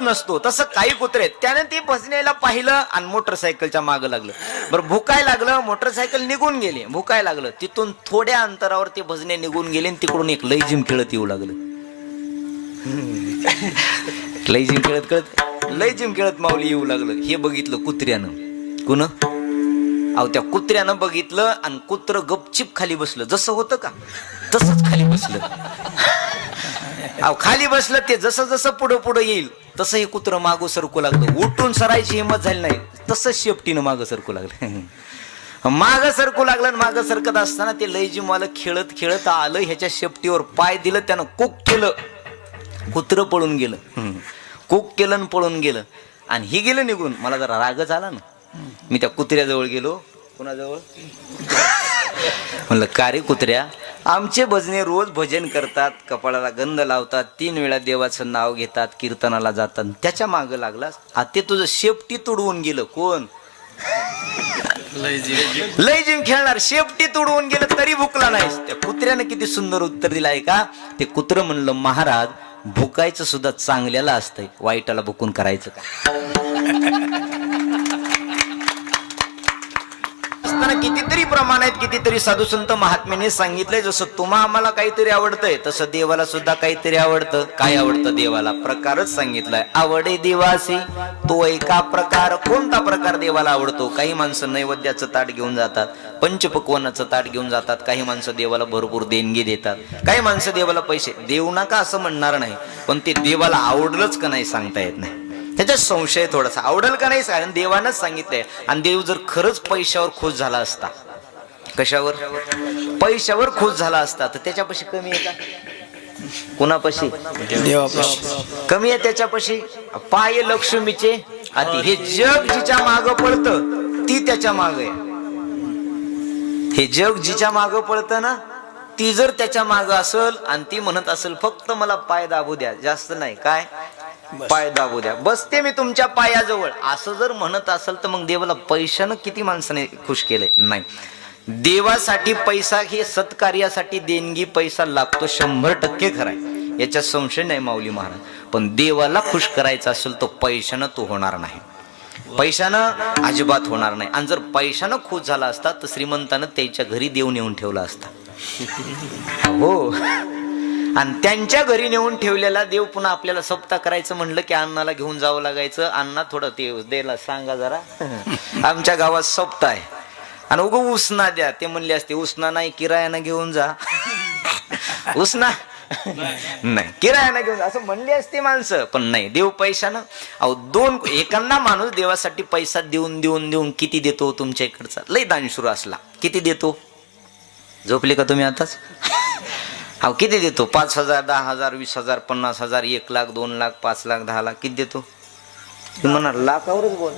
कळत नसतो तसं काही कुत्रे आहेत. त्याने ती भजनेला पाहिलं आणि मोटरसायकलच्या मागं लागलं. बरं भुकाय लागलं, मोटरसायकल निघून गेली, भुकाय लागलं, तिथून थोड्या अंतरावर ते भजने निघून गेले आणि तिकडून एक लयजिम खेळत येऊ लागलं. लयजिम खेळत माऊली येऊ लागलं. हे बघितलं कुत्र्यानं. कुण? अहो त्या कुत्र्यानं बघितलं आणि कुत्र गपचिप खाली बसलं. जसं होतं का तसंच खाली बसलं. अहो खाली बसलं. ते जसं जसं पुढं पुढं येईल तसं हे कुत्र मागं सरकू लागलं. उठून सरायची हिंमत झाली नाही, तसंच शेपटीनं मागं सरकू लागलं. मागं सरकू लागलं. मागं सरकत असताना ते लयजिमवालं खेळत खेळत आलं, ह्याच्या शेपटीवर पाय दिलं, त्यानं कुक केलं, कुत्र पळून गेलं. कुक केलं आणि पळून गेलं आणि ही गेलं निघून. मला जरा रागच आला ना. मी त्या कुत्र्याजवळ गेलो. कोणाजवळ? म्हणलं का रे कुत्र्या, आमचे भजने रोज भजन करतात, कपाळाला गंध लावतात, 3 वेळा देवाचं नाव घेतात, कीर्तनाला जातात, त्याच्या मागं लागलास. ते तुझं शेपटी तुडवून गेलं. कोण? लयजिम खेळणार शेपटी तुडवून गेलं तरी भुकला नाहीस. त्या कुत्र्यानं किती सुंदर उत्तर दिलं आहे का. ते कुत्र म्हणलं, महाराज भुकायचं सुद्धा चांगल्याला असतंय, वाईटाला भुकून करायचं का. कितीतरी प्रमाण आहेत, कितीतरी साधू संत महात्म्याने सांगितलंय. जसं तुम्हा आम्हाला काहीतरी आवडतंय तसं देवाला सुद्धा काहीतरी आवडतं. काय आवडतं देवाला? प्रकारच सांगितलाय. आवडे दिवासी तो एका प्रकार. कोणता प्रकार देवाला आवडतो? काही माणसं नैवेद्याचं ताट घेऊन जातात, पंचपक्वानाचं ताट घेऊन जातात, काही माणसं देवाला भरपूर देणगी देतात, काही माणसं देवाला पैसे देऊ नका असं म्हणणार नाही, पण ते देवाला आवडलंच का नाही सांगता येत नाही. त्याच्यात संशय थोडासा. आवडेल का नाही कारण देवानंच सांगितलंय. आणि देव जर खरंच पैशावर खुश झाला असता, कशावर? पैशावर खुश झाला असता, तर त्याच्यापाशी कमी आहे का? कुणापाशी? देवापाशी. कमी आहे त्याच्यापाशी. पाय लक्ष्मीचे. हे जग जिच्या मागं पळतं ती त्याच्या माग आहे. हे जग जिच्या मागं पळतं ना, ती जर त्याच्या मागं असल आणि ती म्हणत असेल फक्त मला पाय दाबू द्या, जास्त नाही, काय पाय दाबू द्या, बसते मी तुमच्या पायाजवळ, असं जर म्हणत असेल तर मग देवाला पैशानं किती माणसाने खुश केलंय? नाही. देवासाठी पैसा, हे सत्कार्यासाठी देणगी पैसा लागतो, 100% खराय, याच्यात संशय नाही माऊली महाराज. पण देवाला खुश करायचं असेल तर पैशानं तो होणार नाही, पैशानं अजिबात होणार नाही. आणि जर पैशानं खुश झाला असता तर श्रीमंतानं त्याच्या घरी देव नेऊन ठेवला असता. हो. आणि त्यांच्या घरी नेऊन ठेवलेला देव पुन्हा आपल्याला सप्ता करायचं म्हणलं की अण्णाला घेऊन जावं लागायचं. अण्णा थोडं ते द्यायला सांगा जरा, आमच्या गावात सप्ता आहे आणि उग उसना द्या. ते म्हणले असते उसना नाही किरायानं घेऊन जा. उसना नाही किरायानं घेऊन जा असं म्हणले असते माणसं, पण नाही, देव पैशानं. अहो एकांना माणूस देवासाठी पैसा देऊन देऊन देऊन किती देतो? तुमच्या इकडचा लय दानशूर असला किती देतो? झोपले का तुम्ही आताच? अहो किती देतो? 5,000, 10,000, 20,000, 50,000, 1 लाख, 2 लाख, 5 लाख, 10 लाख, किती देतो? म्हणा लाखावरच बोल.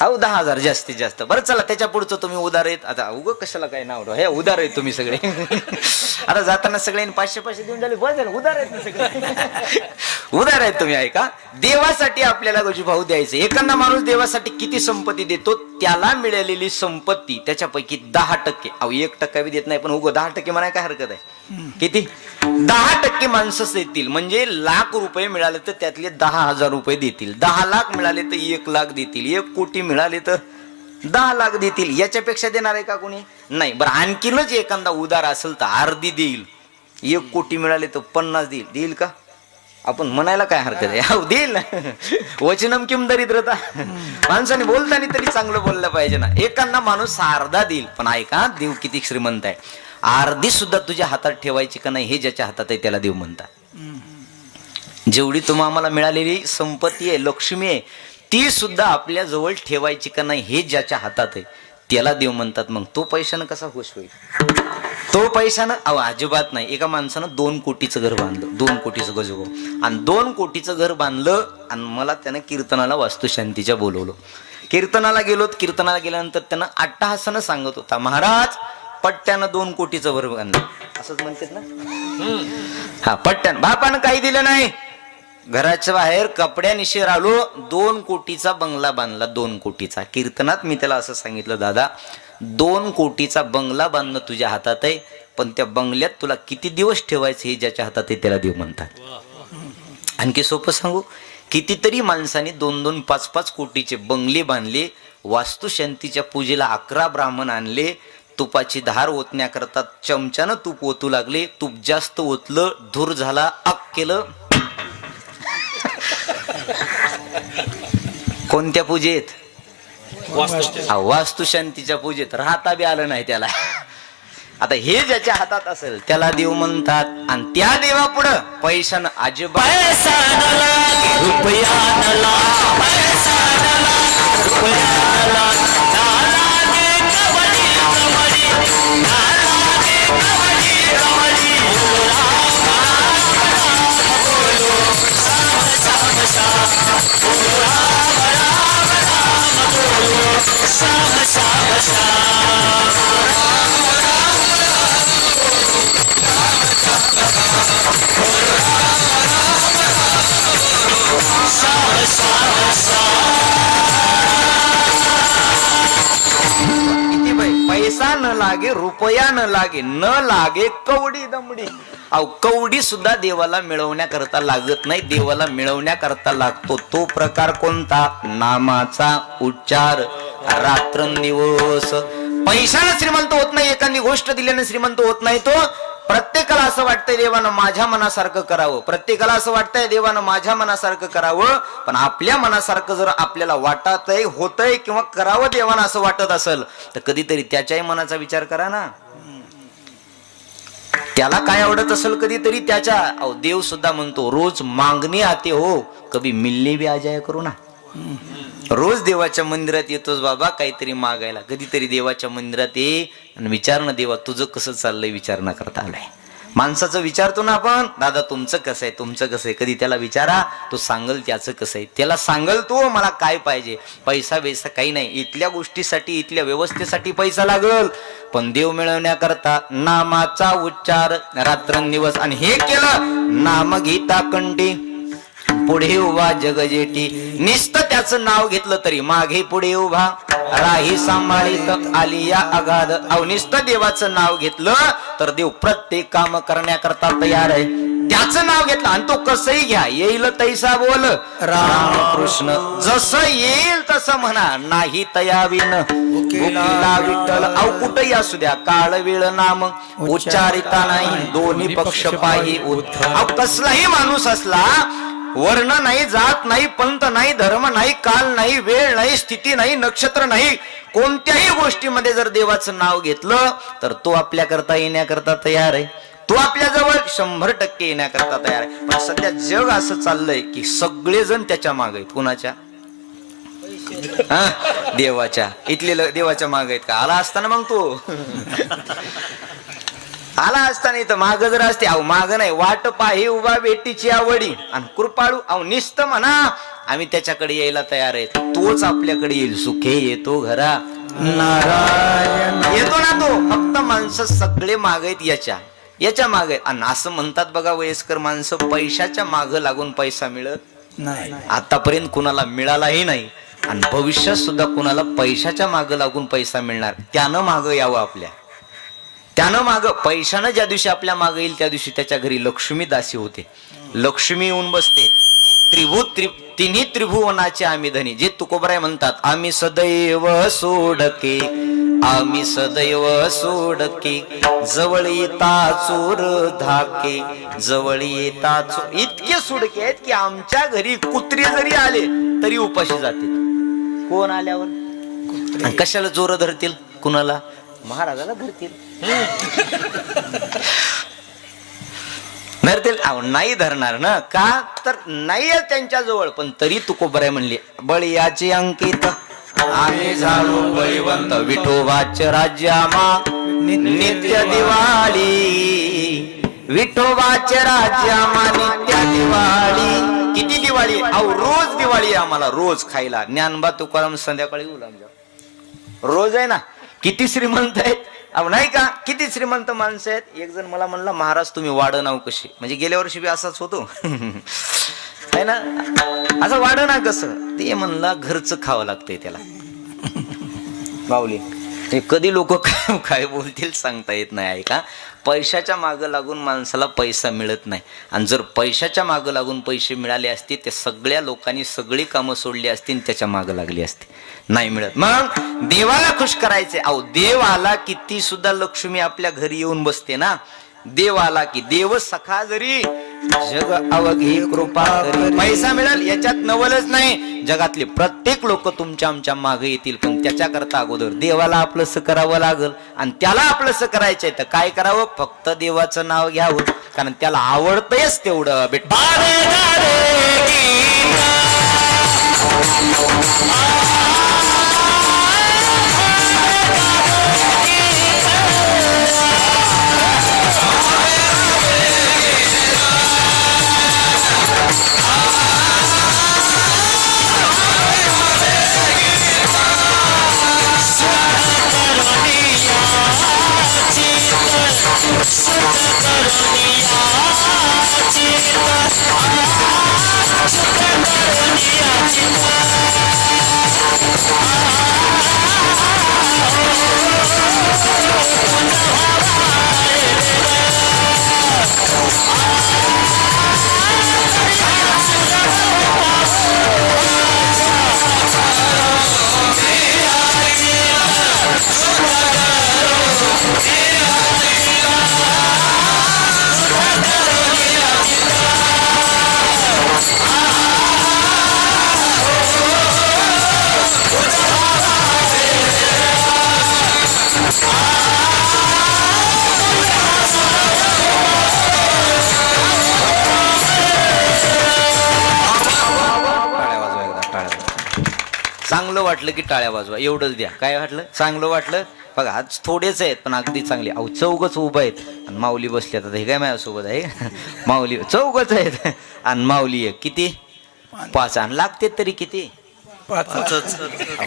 अहो 10,000 जास्तीत जास्त. बरं चला त्याच्या पुढचं तुम्ही उदार आहेत. आता उगं कशाला काय नाव, हे उदार आहेत तुम्ही सगळे. आता जाताना सगळ्यांनी 500 देऊन झाले, बस झालं, उदार आहेत ना सगळे. उदार आहेत तुम्ही. ऐका, देवासाठी आपल्याला गजूभाऊ द्यायचं. एखादा माणूस देवासाठी किती संपत्ती देतो, त्याला मिळालेली संपत्ती त्याच्यापैकी 10%. अहो 1% बी देत नाही, पण उगं 10% म्हणाय काय हरकत आहे? किती? 10% माणसंच देतील. म्हणजे लाख रुपये मिळाले तर त्यातले 10,000 रुपये देतील. 10 लाख मिळाले तर 1 लाख देतील. 1 कोटी मिळाले तर 10 लाख देतील. याच्यापेक्षा देणार आहे का कोणी? नाही. बरं आणखीनच एखादा उदार असेल तर अर्धी देईल. 1 कोटी मिळाले तर 50 देईल. देईल का? आपण म्हणायला काय हरकत आहे? अहो देईल ना. वचनम किम दरिद्रता. माणसाने बोलताना तरी चांगलं बोललं पाहिजे ना. एखादा माणूस अर्धा देईल. पण ऐका, देव किती श्रीमंत आहे. अर्धी सुद्धा तुझ्या हातात ठेवायची का नाही हे ज्याच्या हातात आहे त्याला देव म्हणतात. जेवढी तुम्हाला आम्हाला मिळालेली संपत्ती आहे, लक्ष्मी आहे, ती सुद्धा आपल्या जवळ ठेवायची का नाही हे ज्याच्या हातात आहे त्याला देव म्हणतात. मग तो पैशानं कसा खुश होईल? तो पैशानं अजिबात नाही. एका माणसानं 2 कोटीचं घर बांधलं, 2 कोटीचं गजो, आणि 2 कोटीचं घर बांधलं आणि मला त्यानं कीर्तनाला वास्तुशांतीच्या बोलवलं. कीर्तनाला गेलो. कीर्तनाला गेल्यानंतर त्यानं अट्टहासानं सांगत होता, महाराज पट्ट्यानं 2 कोटीचं घर बांधलं. असंच म्हणतात ना. हा, पट्ट्यानं. बापानं काही दिलं नाही. घराच्या बाहेर कपड्यानिशी राहिलो, 2 कोटीचा बंगला बांधला. 2 कोटीचा. कीर्तनात मी त्याला असं सांगितलं, दादा 2 कोटीचा बंगला बांधणं तुझ्या हातात आहे, पण त्या बंगल्यात तुला किती दिवस ठेवायचं हे ज्याच्या हातात आहे त्याला देव म्हणतात. आणखी सोपं सांगू, कितीतरी माणसांनी 2-2, 5-5 कोटीचे बंगले बांधले, वास्तुशांतीच्या पूजेला 11 ब्राह्मण आणले, तुपाची धार ओतण्याकरता चमच्यानं तूप ओतू लागले, तूप जास्त ओतलं, धूर झाला, आग केलं. कोणत्या पूजेत? वास्तुशांतीच्या पूजेत. राहता बी आलं नाही त्याला. आता हे ज्याच्या हातात असेल त्याला देव म्हणतात. आणि त्या देवा पुढं पैशानं अजिबात पैसा न लागे, रुपया न लागे, न लागे कवडी दमडी. अहो कवडी सुद्धा देवाला मिळवण्याकरता लागत नाही, देवाला मिळवण्याकरता लागतो तो प्रकार कोणता? नामाचा उच्चार रात्रंदिवस. पैशाने श्रीमंत होत नाही, एखादी गोष्ट दिल्याने श्रीमंत होत नाही तो. प्रत्येकाला असं वाटतंय देवानं माझ्या मनासारखं करावं, प्रत्येकाला असं वाटतंय देवानं माझ्या मनासारखं करावं. पण आपल्या मनासारखं जर आपल्याला वाटतंय, होतंय किंवा करावं देवानं असं वाटत असेल तर कधीतरी त्याच्याही मनाचा विचार करा ना. त्याला काय आवडत असेल कधीतरी त्याच्या. अहो देव सुद्धा म्हणतो रोज मागणी आते हो, कभी मिलने भी आ जाया करू ना. रोज देवाच्या मंदिरात येतोस बाबा काहीतरी मागायला, कधीतरी देवाच्या मंदिरात ये आणि विचार ना देवा तुझं कसं चाललंय, विचार न करता आलाय. माणसाचं विचारतो ना आपण, दादा तुमचं कसं आहे, तुमचं कसं आहे. कधी त्याला विचारा, तो सांगल त्याचं कसं आहे. त्याला सांगल तो मला काय पाहिजे. पैसा बेसा काही नाही, इथल्या गोष्टीसाठी इथल्या व्यवस्थेसाठी पैसा लागल, पण देव मिळवण्याकरता नामाचा उच्चार रात्रंदिवस. आणि हे केलं नाम गीता कंठी पुढे उभा जगजेटी. निस्त त्याचं नाव घेतलं तरी मागे पुढे उभा राही सांभाळीत आलिया अगाध. अहो निस्त देवाचं नाव घेतलं तर देव प्रत्येक काम करण्याकरता तयार आहे. त्याचं नाव घेतलं आणि तो कसंही घ्या, येईल तैसा बोल रामकृष्ण. जसं येईल तसं म्हणा, नाही तयाविन विठ्ठल. अहो कुठेही असू द्या, काळ वेळ नाम उच्चारिता नाही, दोन्ही पक्ष पाही. अहो कसलाही माणूस असला, वर्ण नाही, जात नाही, पंथ नाही, धर्म नाही, काल नाही, वेळ नाही, स्थिती नाही, नक्षत्र नाही, कोणत्याही गोष्टीमध्ये जर देवाचं नाव घेतलं तर तो आपल्याकरता येण्याकरता तयार आहे. तो आपल्या जवळ 100% येण्याकरता तयार आहे. पण सध्या जग असं चाललंय की सगळेजण त्याच्या मागे आहेत. कुणाच्या? देवाच्या. इथले देवाच्या मागे आहेत का? आला असताना मग तो आला असताना इथं माग जर असते. अहो माग नाही, वाट पाही उभा बेटीची आवडी. आणि कृपाळू अहो निस्त म्हणा आम्ही त्याच्याकडे यायला तयार आहे, तोच आपल्याकडे येईल. सुखे येतो घरा नारायण. येतो ना तो. फक्त माणसं सगळे माग आहेत याच्या माग आहेत. आणि असं म्हणतात बघा वयस्कर माणसं, पैशाच्या माग लागून पैसा मिळत नाही. आतापर्यंत कुणाला मिळालाही नाही आणि भविष्यात सुद्धा कुणाला पैशाच्या माग लागून पैसा मिळणार. त्यानं माग यावं आपल्या. त्यानं माग पैशानं ज्या दिवशी आपल्या मागे येईल त्या दिवशी त्याच्या घरी लक्ष्मी दासी होते. लक्ष्मी येऊन बसते. तिन्ही त्रिभुवनाचे आम्ही धनी. जे तुकोबराय म्हणतात, आम्ही सदैव सोडके, आम्ही सदैव सोडके, जवळ येता चोर धाके, जवळ येता चोर. इतके सुडके आहेत की आमच्या घरी कुत्रे जरी आले तरी उपाशी जातील. कोण आल्यावर? कशाला चोर धरतील? कुणाला? महाराजाला धरतील. धरतील? नाही धरणार ना. का तर नाही त्यांच्या जवळ. पण तरी तुकोबराय म्हणले, बळीयाचे अंकित आम्ही झालो बळीवंत, विठोबाचे राज्य आम्हा नित्य दिवाळी, विठोबाचे राज्य आम्हा नित्य दिवाळी. किती दिवाळी? अहो रोज दिवाळी आम्हाला, रोज खायला. ज्ञानबा तुकाराम संध्याकाळी रोज आहे ना. किती श्रीमंत आहेत अहो नाही का? किती श्रीमंत माणसं आहेत. एक जण मला म्हणला, महाराज तुम्ही वाढ नाव कशी? म्हणजे गेल्या वर्षी बी असाच होतो है ना. असं वाढ ना कसं? ते म्हणला घरचं खावं लागतंय त्याला. बावली हे कधी लोक काय बोलतील सांगता येत नाही. ऐका, पैशाच्या मागं लागून माणसाला पैसा मिळत नाही. आणि जर पैशाच्या मागं लागून पैसे मिळाले असते ते सगळ्या लोकांनी सगळी कामं सोडली असती आणि त्याच्या मागं लागली असती. नाही मिळत. मग देवाला खुश करायचे. अहो, देव आला किती सुद्धा लक्ष्मी आपल्या घरी येऊन बसते ना. देव आला की देव सखा जरी जग अवघी कृपा करी. पैसा मिळेल याच्यात नवलच नाही. जगातले प्रत्येक लोक तुमच्या आमच्या मागे येतील, पण त्याच्याकरता अगोदर देवाला आपलंसं करावं लागल. आणि त्याला आपलंसं करायचंय तर काय करावं? फक्त देवाचं नाव घ्यावं, कारण त्याला आवडतंयच तेवढं. चांगलं वाटलं की टाळ्या वाजवा, एवढंच द्या. काय वाटलं? चांगलं वाटलं. बघा आज थोडेच आहेत पण अगदी चांगले. अहो, चौघच उभं आहेत आणि माऊली बसली. आता हे काय माझ्यासोबत आहे? माऊली चौघच आहेत आणि माऊली आहे. किती? 5. आणि लागते तरी किती? 5.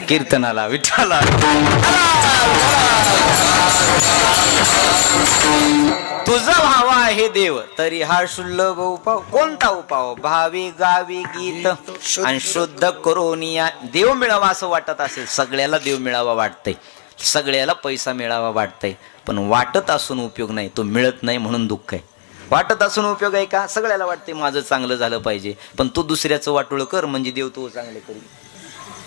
कीर्तनाला विठ्ठला. तुझा भावा आहे देव तरी हा शुल्लभ उपाव. कोणता उपाव? भावी गावी गीत आणि शुद्ध करोनिया. देव मिळावा असं वाटत असेल, सगळ्याला देव मिळावा वाटतंय, सगळ्याला पैसा मिळावा वाटतंय, पण वाटत असून उपयोग नाही. तो मिळत नाही म्हणून दुःख आहे. वाटत असून उपयोग आहे का? सगळ्याला वाटते माझं चांगलं झालं पाहिजे, पण तू दुसऱ्याचं वाटोळ कर म्हणजे देव तू चांगलं करेल.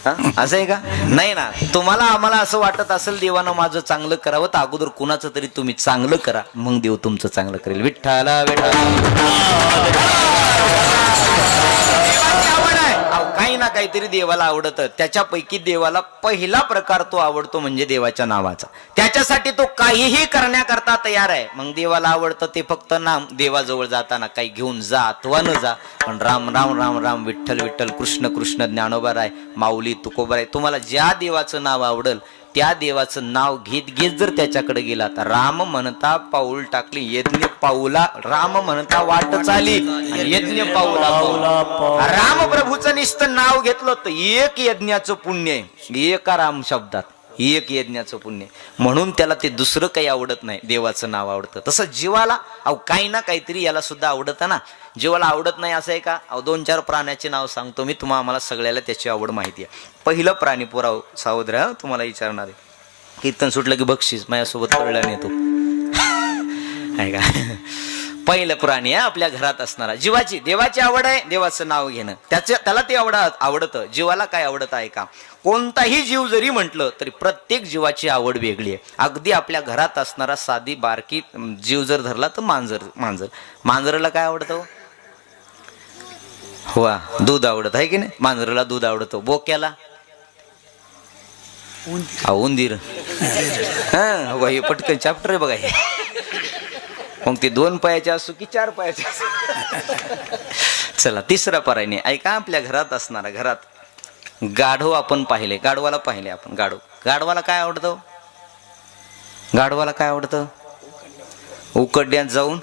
असं आहे का? नाही ना. तुम्हाला आम्हाला असं वाटत असेल देवानं माझं चांगलं करावं, तर अगोदर कुणाचं तरी तुम्ही चांगलं करा, मग देव तुमचं चांगलं करेल. विठ्ठला काही ना काहीतरी देवाला आवडतं. त्याच्यापैकी देवाला पहिला प्रकार तो आवडतो म्हणजे देवाच्या नावाचा. त्याच्यासाठी तो काहीही करण्याकरता तयार आहे. मग देवाला आवडतं ते फक्त नाम. देवाजवळ जाताना काही घेऊन जा अथवा न जा, पण राम राम राम राम, विठ्ठल विठ्ठल, कृष्ण कृष्ण, ज्ञानोबा राय, माऊली, तुकोबा राय. तुम्हाला ज्या देवाचं नाव आवडेल त्या देवाचं नाव घेत घेत जर त्याच्याकडे गेला तर राम म्हणता पाऊल टाकली यज्ञ पाऊला, राम म्हणता वाट चाली यज्ञ पाऊला पाऊला. राम प्रभूचं नुसतं नाव घेतलं तर एक यज्ञाचं पुण्य आहे. एका राम शब्दात एक यज्ञाचं पुण्य. म्हणून त्याला ते दुसरं काही आवडत नाही, देवाचं नाव आवडतं. तसं जीवाला अहो काही ना काहीतरी याला सुद्धा आवडतं ना. जीवाला आवडत नाही असं आहे का? अहो 2-4 प्राण्याचे नाव सांगतो मी तुम्हाला, आम्हाला सगळ्याला त्याची आवड माहिती आहे. पहिलं प्राणी पुराव सावध राहा, तुम्हाला विचारणार आहे. कीर्तन सुटलं की बक्षीस माझ्यासोबत कळलं येतो आहे का? पहिलं प्राणी आहे आपल्या घरात असणारा. जीवाची देवाची आवड आहे, देवाचं नाव घेणं, त्याला ते आवडतं. जीवाला काय आवडत आहे का? कोणताही जीव जरी म्हटलं तरी प्रत्येक जीवाची आवड वेगळी आहे. अगदी आपल्या घरात असणारा साधी बारकी जीव जर धरला तर मांजरला काय आवडतं? हो, दूध आवडत आहे की नाही? मांजराला दूध आवडतं. बोक्याला उंदीर. हे पटकन चॅप्टर आहे बघा हे. मग ते 2 पायाचे असो की 4 पायाचे असो. चला तिसरा प्राणी ऐका. आपल्या घरात असणारा, घरात गाढव आपण पाहिले, गाढवाला पाहिले आपण. गाढवाला काय आवडतं? गाढवाला काय आवडतं? उकड्यात जाऊन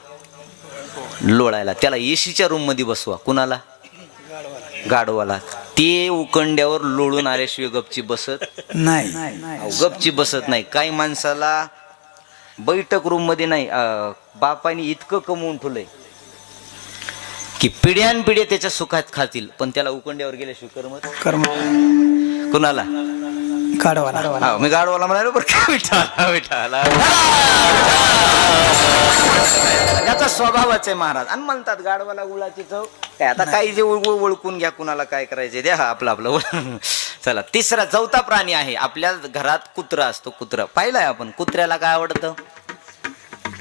लोळायला. त्याला एसीच्या रूम मध्ये बसवा. कुणाला? गाढवाला. ते उकंड्यावर लोळून आल्याशिवाय गपची बसत नाही. गपची बसत नाही. काही माणसाला बैठक रूम मध्ये नाही, बापाने इतकं कमवून ठेवलंय की पिढ्यानपिढ्या त्याच्या सुखात खातील, पण त्याला उकंड्यावर गेल्याशिवाय कर्म. कुणाला? गाढवाला मी गाढवाला म्हणालो बरं का विठाला याचा स्वभावच आहे महाराज. आणि म्हणतात गाढवाला गुळाची चव काय. आता काही जे ओळखून घ्या कुणाला काय करायचे द्या आपलं आपलं. चला चौथा प्राणी आहे आपल्या घरात कुत्रा असतो. कुत्रा पाहिलाय आपण. कुत्र्याला काय आवडतं?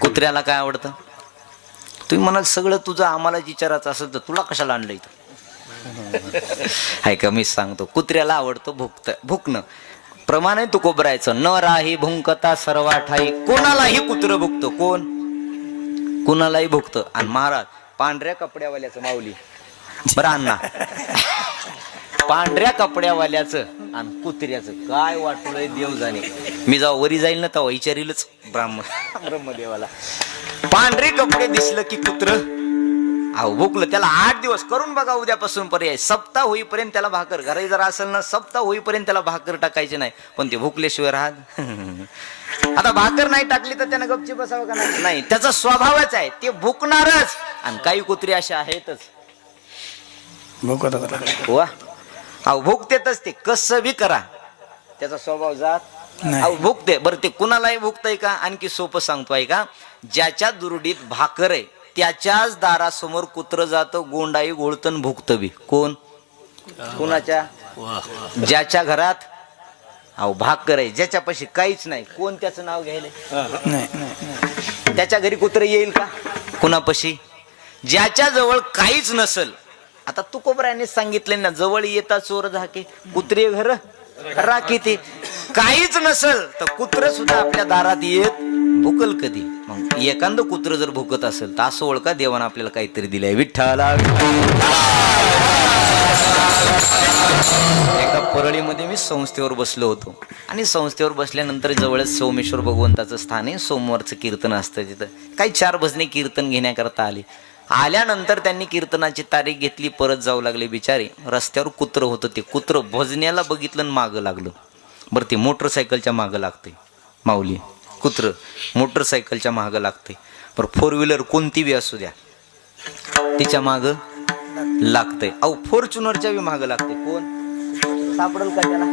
कुत्र्याला काय आवडतं? तुम्ही म्हणाल सगळं तुझं आम्हाला विचारायचं असेल तर तुला कशाला आणलं इथं? हाय का मीच सांगतो. कुत्र्याला आवडतं भुकणं. प्रमाण आहे तू कोबरायचं. न राही भुंकता सर्वा ठाई. कोणालाही कुत्र भुकतं. कुणालाही भुकतं. आणि महाराज पांढऱ्या कपड्यावाल्याचं माऊली बरं अण्णा पांढऱ्या कपड्यावाल्याचं आणि कुत्र्याचं काय वाटलंय देव जाणे. मी जेव्हा वरी जाईल ना तेव्हा विचारीलच ब्रह्मदेवाला. पांढरे कपडे दिसलं की कुत्र अहो भुकलं. त्याला 8 दिवस करून बघा उद्यापासून पर्याय. सप्ताह होईपर्यंत त्याला भाकर घरी जर असेल ना सप्ताह होईपर्यंत त्याला भाकर टाकायची नाही. पण ते भुकल्याशिवाय राहत. आता भाकर नाही टाकली तर त्यानं गपची बसावं का नाही? त्याचा स्वभावच आहे ते भुकणारच. आणि काही कुत्रे असे आहेतच वा अहो भुकतेतच ते. कसं बी करा त्याचा स्वभाव जात अहो भुकते. बरं ते कुणालाही भुकतय का? आणखी सोपं सांगतोय का. ज्याच्या दुरडीत भाकर आहे त्याच्याच दारासमोर कुत्र जातं गोंडाई गोळतन भुकतं बी. कोण? कुणाच्या? ज्याच्या घरात अहो भाकर आहे ज्याच्यापाशी काहीच नाही कोण त्याचं नाव घ्यायला? त्याच्या घरी कुत्र येईल का? कुणापाशी? ज्याच्या जवळ काहीच नसल. आता तुकोबराने सांगितले ना जवळ येता चोर धाके कुत्रे घर राखी. ते काहीच नसल तर कुत्र सुद्धा आपल्या दारात येत भुकल कधी. मग एखादं कुत्र जर भुकत असेल तर असं ओळखा देवानं आपल्याला काहीतरी दिलंय. विठ्ठला. एका परळीमध्ये मी संस्थेवर बसलो होतो आणि संस्थेवर बसल्यानंतर जवळच सोमेश्वर भगवंताचं स्थान आहे. सोमवारचं कीर्तन असतं तिथं. काही 4 भजने कीर्तन घेण्याकरता आले. आल्यानंतर त्यांनी कीर्तनाची तारीख घेतली. परत जाऊ लागले बिचारे. रस्त्यावर कुत्र होतं. ते कुत्र भजन्याला बघितलं आणि मागं लागलं. बरं ते मोटरसायकलच्या मागं लागतंय माऊली. कुत्र मोटरसायकलच्या मागं लागतंय. बरं 4 व्हीलर कोणती बी असू द्या तिच्या मागं लागतंय. अहो फॉर्च्युनरच्या बी मागं लागतंय. कोण सापडल का त्याला?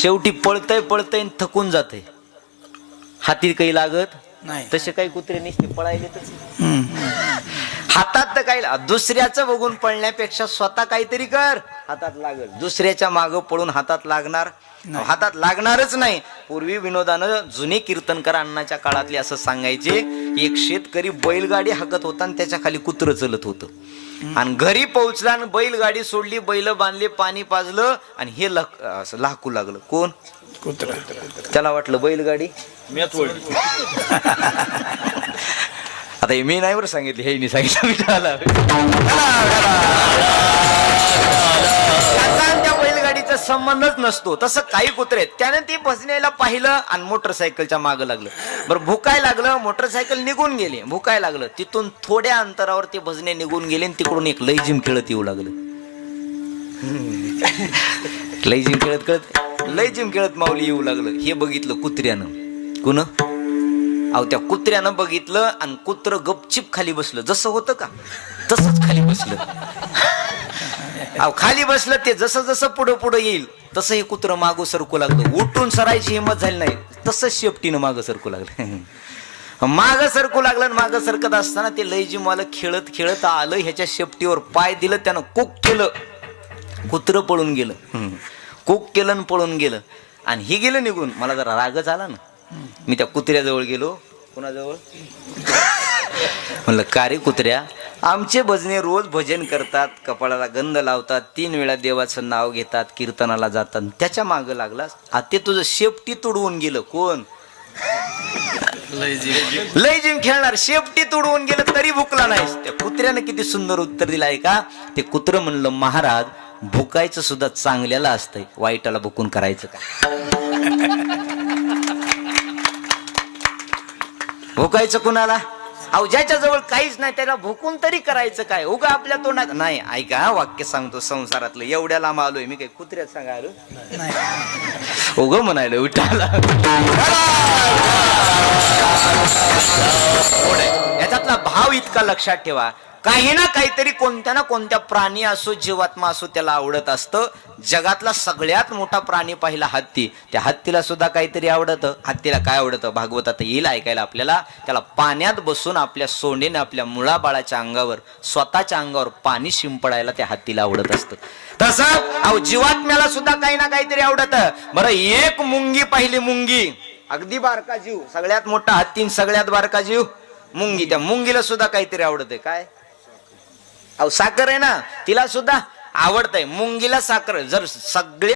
शेवटी पळतय थकून जातंय. हाती काही लागत नाही. तसे काही कुत्रे निसते पळायले हातात तर काही. दुसऱ्याचं बघून पळण्यापेक्षा स्वतः काहीतरी कर हातात लागल. दुसऱ्याच्या मागं पळून हातात लागणार? हातात लागणारच नाही. पूर्वी विनोदानं जुने कीर्तनकार अण्णाच्या काळातले असं सांगायचे. एक शेतकरी बैलगाडी हाकत होता आणि त्याच्या खाली कुत्र चलत होतं. आणि घरी पोहोचला आणि बैलगाडी सोडली. बैल बांधले पाणी पाजलं आणि हे लाकू लागलं. कोण? कुत्र. त्याला वाटलं बैलगाडी आता हे मी नाही बरं सांगितले हे सांगितलं. त्या बैलगाडीचा संबंधच नसतो. तसं काही कुत्रे त्याने ते भजनेला पाहिलं आणि मोटरसायकलच्या मागं लागलं. बरं भुकाय लागलं. मोटरसायकल निघून गेली. भुकाय लागलं. तिथून थोड्या अंतरावर ते भजने निघून गेले आणि तिकडून एक लयजिम खेळत येऊ लागलं. लयजिम खेळत माऊली येऊ लागलं. हे बघितलं कुत्र्यानं. कुण? अहो त्या कुत्र्यानं बघितलं आणि कुत्र गपचिप खाली बसलं. जसं होतं का तसंच खाली बसलं. अहो खाली बसलं. ते जसं जसं पुढं येईल तसं हे कुत्र मागं सरकू लागलं. उठून सरायची हिंमत झाली नाही. तसंच शेपटीनं मागं सरकू लागलं. मागं सरकू लागलं. मागं सरकत असताना ते लयजिमवालं खेळत खेळत आलं. ह्याच्या शेपटीवर पाय दिलं. त्यानं कुक केलं. कुत्र पळून गेलं. कुक केलं आणि पळून गेलं. आणि हे गेलं निघून. मला जरा रागच आला ना. मी त्या कुत्र्याजवळ गेलो. कोणाजवळ? म्हणलं का रे कुत्र्या आमचे भजने रोज भजन करतात. कपाळाला गंध लावतात. 3 वेळा देवाचं नाव घेतात. कीर्तनाला जातात. त्याच्या मागं लागलास. आता ते तुझं शेपटी तुडवून गेलं. कोण? लयजिम खेळणार. शेपटी तुडवून गेलं तरी भुकला नाहीस. त्या कुत्र्यानं किती सुंदर उत्तर दिलं आहे का. ते कुत्र म्हणलं महाराज भुकायचं सुद्धा चांगल्याला असतंय. वाईटाला भुकून करायचं का? भुकायचं कुणाला? अहो ज्याच्या जवळ काहीच नाही त्याला भुकून तरी करायचं काय? उगा आपल्या तोंडात नाही. ऐका वाक्य सांगतो संसारातलं. एवढ्या लांब आलोय मी. काही कुत्र्यात सांगायलो उग म्हणायला उठाला. याच्यातला भाव इतका लक्षात ठेवा. काही ना काहीतरी कोणत्या ना कोणत्या प्राणी असो जीवात्मा असो त्याला आवडत असतं. जगातला सगळ्यात मोठा प्राणी पाहिला हत्ती. त्या हत्तीला सुद्धा काहीतरी आवडतं. हत्तीला काय आवडतं भागवतात येईल ऐकायला आपल्याला. त्याला पाण्यात बसून आपल्या सोंडीने आपल्या मुळाबाळाच्या अंगावर स्वतःच्या अंगावर पाणी शिंपडायला त्या हत्तीला आवडत असतं. तसं जीवात्म्याला सुद्धा काही ना काहीतरी आवडत. बरं एक मुंगी पाहिली, मुंगी अगदी बारका जीव, सगळ्यात मोठा हत्ती सगळ्यात बारका जीव मुंगी. त्या मुंगीला सुद्धा काहीतरी आवडते. काय साखर आहे ना, तिला सुद्धा आवडतंय. मुंगीला साखर. जर सगळे